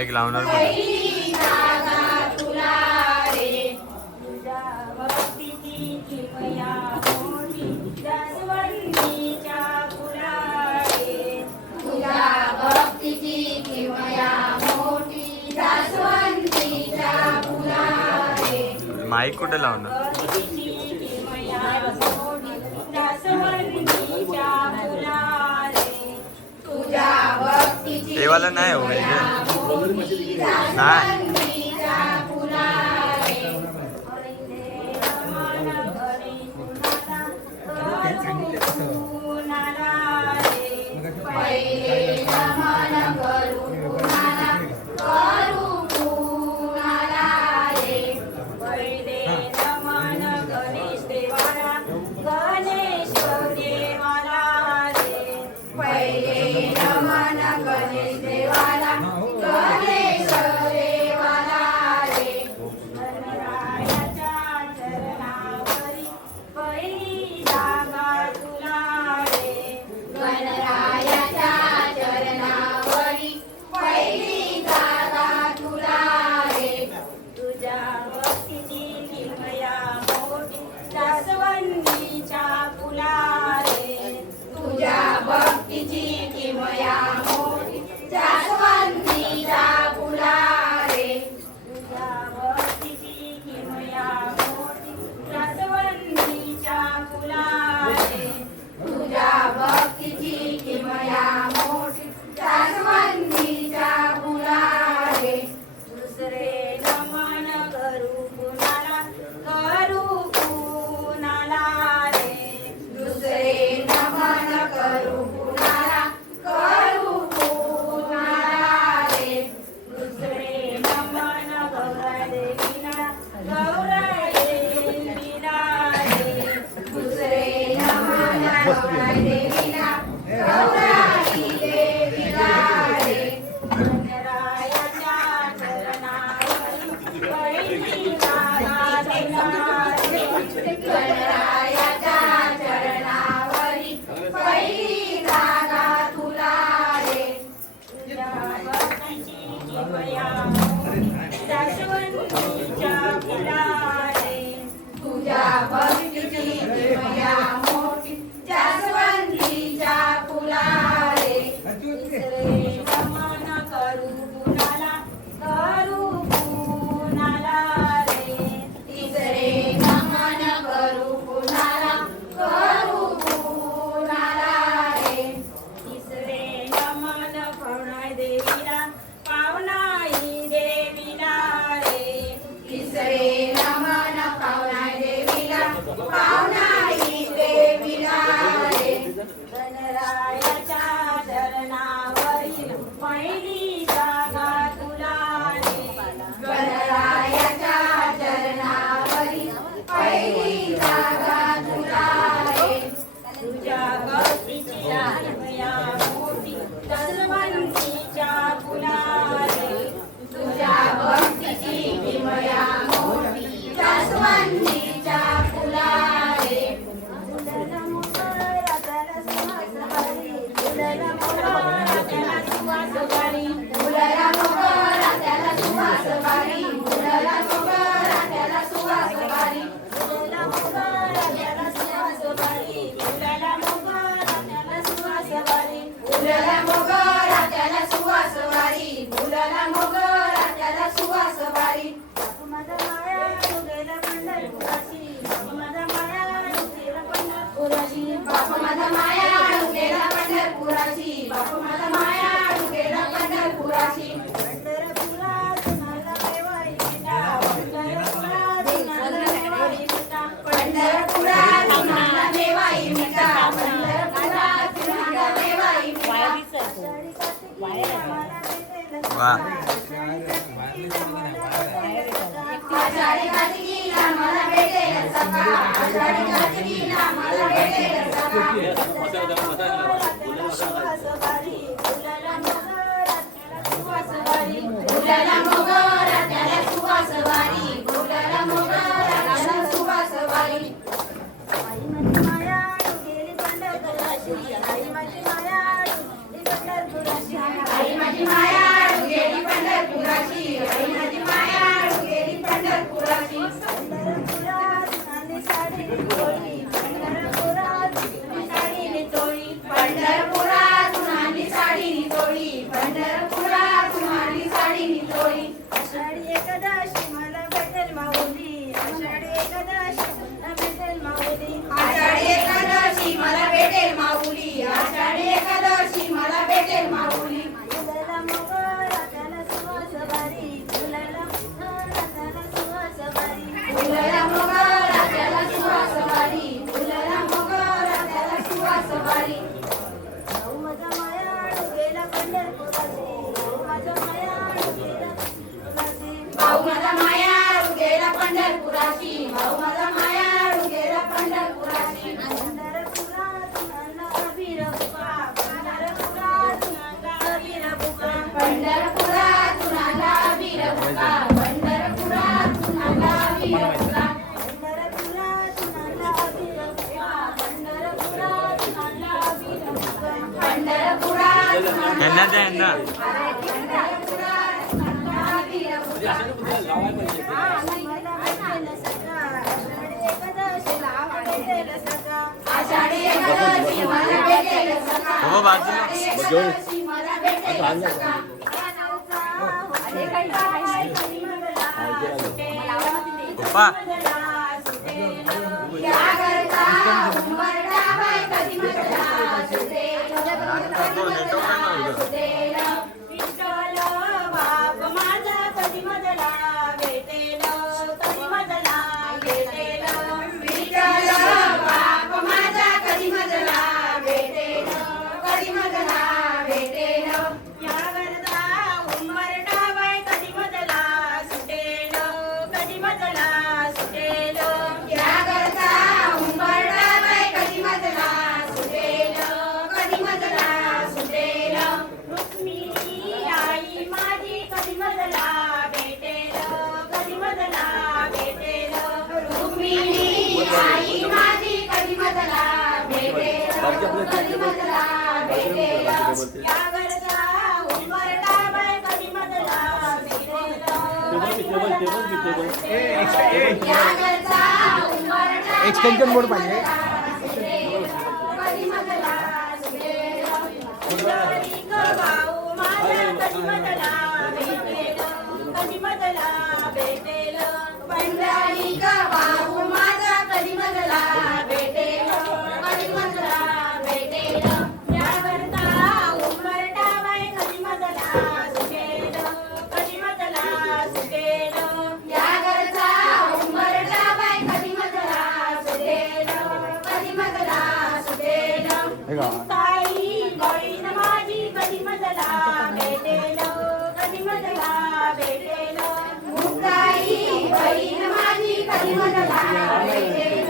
Mic लावणार कुठे? Mic कुठे लावणार? देवाला नाही हो नाही. आई माझी माया गेली पंढरपुराची भाऊ माझा मायाळू गेला पंढरपुराची पंढरपुरातून आला वीरभुका पंढरपुरातून आला वीरभुका यांना द्या यांना आषाढी एकादशी मला भेटेल सखा हो बाजूला मला भेटेल सखा पप्पा या करता उंबरठा बाई कधी म्हटला सुटेल विठ्ठल बाप माझा कधी मजला भेटेल कधी मजला भेटेल विठ्ठल बाप माझा कधी मजला भेटेल कधी मजला भेटेल या करता उंबरठा बाई कधी मजला सुटेल कधी मजला सुटेल या करता उंबरठा बाई कधी मजला सुटेल कधी मजला सुटेल रुक्मिणी आई माझी कधी मजला भेटेल कधी मजला भेटेल रुक्मिणी आई माझी कधी मजला भेटेल कधी मजला भेटेल या घरचा उंबरठा बाई कधी मजला भेटेल या घरचा उंबरठा एक्सटेंशन मोड पाहिजे कधी मजला सुटेल पुंडलिक भाऊ माझा कधी मजला भेटेल कधी मजला भेटेल पुंडलिक भाऊ माझा कधी मजला भेटेल कधी मजला भेटेल या करता उंबरठा बाई कधी मजला सुटेल कधी मजला सुटेल या करता उंबरठा बाई कधी मजला सुटेल कधी मजला सुटेल ताई बहीण माझी कधी मजला भेटेल कधी मजला भेटेल मुक्ताई बहीण माझी कधी मजला भेटेल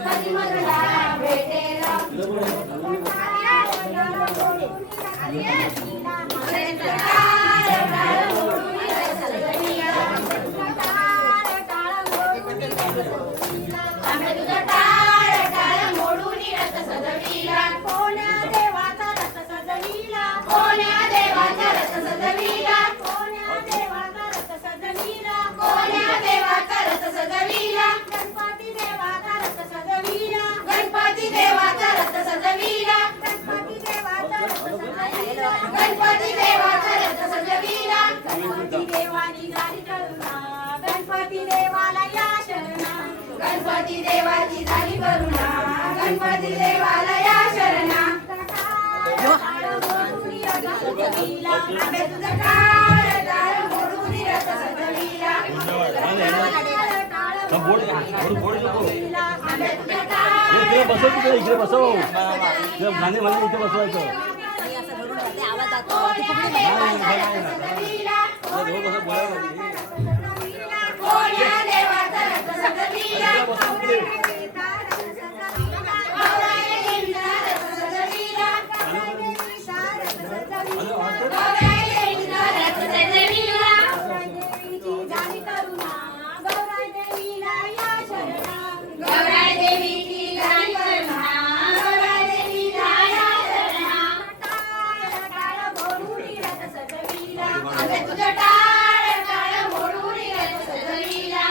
कधी मजला भेटेल आम्ही तुझं टाळ टाळ मोडून रथ सजविला कोण्या देवाचा रथ सजविला कोण्या देवाचा रथ सजविला कोण्या देवाचा रथ सजविला कोण्या देवाचा रथ सजविला गणपती देवाचा रथ सजविला गणपती देवाचा रथ सजविला गणपती देवाचा रथ सजविला गणपती देवाचा रथ सजविला गणपती देवानी झाली करुणा गणपती देवाला या शरणा गणपती देवाची झाली करुणा गणपती देवाला या शरणा आम्ही तुझं टाळ टाळ मोडून रथ सजविला आम्ही तुझं टाळ इकडे बसव तिकडे इकडे बसव गाणे म्हणून इथे बसवायचं कोण्या देवाचा रथ सजविला तुझं टाळ टाळ मोडून रथ सजविला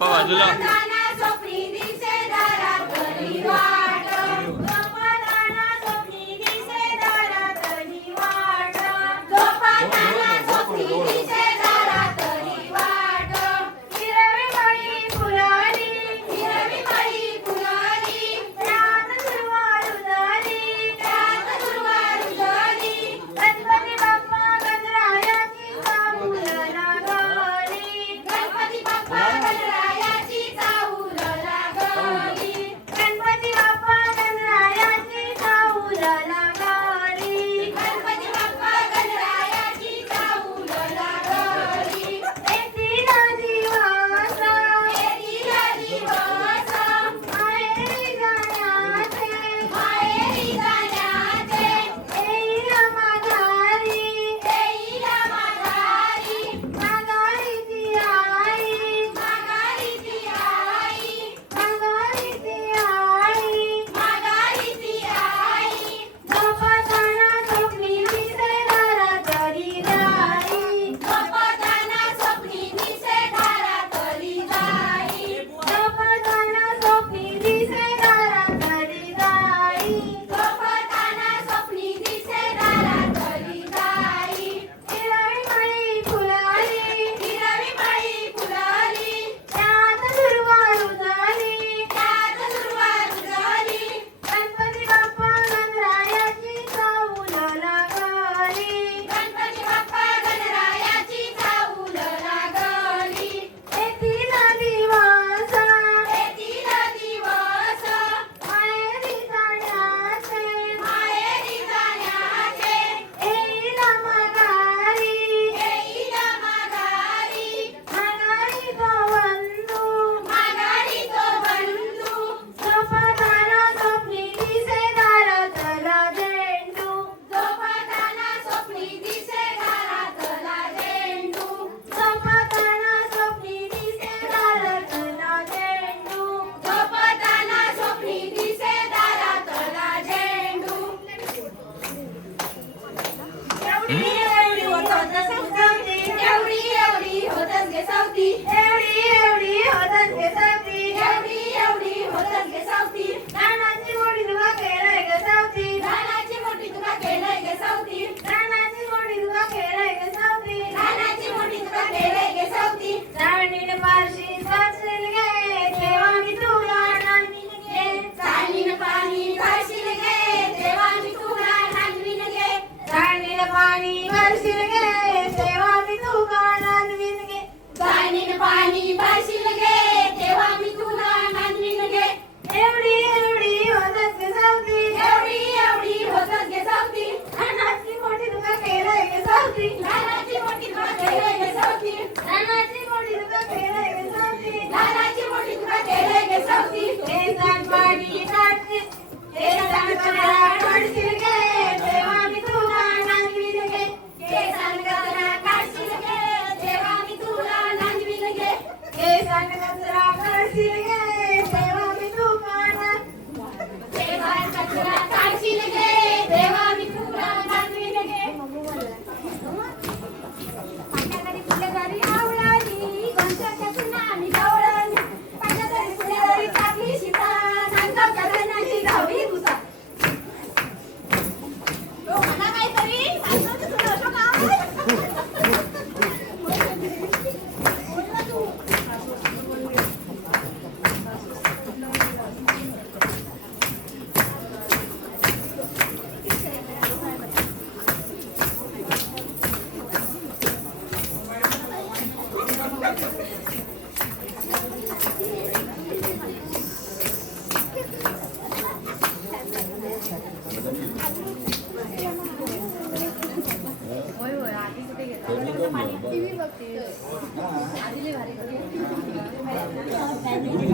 पप्पा बाजूला गोपाळांना स्वप्नी दिसे दारातली वाट गोपाळांना स्वप्नी दिसे दारातली वाट गोपाळांना स्वप्नी दिसे दारातली वाट हिरवी मळी फुलाली हिरवी मळी फुलाली त्यात दुर्वा रुजली त्यात दुर्वा रुजली गणपती बाप्पा गणरायाची चाहूल लागली गणपती बाप्पा गणरायाची चाहूल लागली गणपती बाप्पा गणरायाची चाहूल लागली गणपती बाप्पा गणरायाची चाहूल लागली येतील दिवस माहेरी जाण्याचे येईल माघारी माघारीची आई माघारीची आई गोपाळांना स्वप्नी दिसे दारातली जाई गोपाळांना स्वप्नी दिसे दारातली जाई गोपाळांना स्वप्नी दिसे दारातली जाई गोपाळांना स्वप्नी दिसे दारातली जाई हिरवी मळी फुलाली हिरवी मळी फुलाली त्यात दुर्वा रुजली त्यात दुर्वा रुजली गणपती बाप्पा गणरायाची चाहूल लागली गणपती बाप्पा गणरायाची चाहूल लागली येतील दिवस माहेरी जाण्याचे येईल माघारी माघारी तो बंधू गोपाळांना स्वप्नी दिसे दारातला झेंडू गोपाळांना स्वप्नी दिसे दारातला झेंडू गोपाळांना स्वप्नी दिसे दारातला झेंडू गोपाळांना स्वप्नी दिसे दारातला झेंडू एवढी एवढी होतच गे सवती एवढी एवढी होतच गे सवती एवढी एवढी होतच गे सवती एवढी एवढी होतच गे सवती नानाची मोठी तुका केलंय गे सवती नानाची मोठी तुका केलंय गे सवती नानाची मोठी तुका केलंय गे सवती नानाची मोठी तुका केलंय गे सवती चाळणीने पारशी वाचलेल गे तेव्हा मी तुला नांदवीन गे चाळणीने पाणी पारशील गे तेव्हा मी तुला नांदवीन गे चाळणीने पाणी पारशील गे तेव्हा मी तुला नांदवीन गे चाळणीने पाणी पारशील गे तेव्हा मी तुला नांदवीन गे एवढी एवढी होतच गे सवती एवढी एवढी होतच गे सवती नानाची मोठी तुका केलंय गे सवती नानाची मोठी तुका केलंय गे सवती नानाची मोठी तुका केलंय गे सवती नानाची मोठी तुका केलंय गे सवती हे सांडपाणी काढते हे सांडपाणी काढशील गे तेव्हा मी तुला नांदवीन गे हे सांडकचरा काढशील गे तेव्हा मी तुला नांदवीन गे हे सांडकचरा काढशील गे तेव्हा मी तुला हे सांडकचरा काढशील गे तेव्हा मी तुला नांदवीन गे पाण्याकडे फुलेदारी आवळाली कोणत्या सुनामी गवळणी पाण्याकडे फुलेदारी टाकली सीता नांदगावच्या धनाची धावली तुझा तो म्हणा काहीतरी सांगतो तुला असं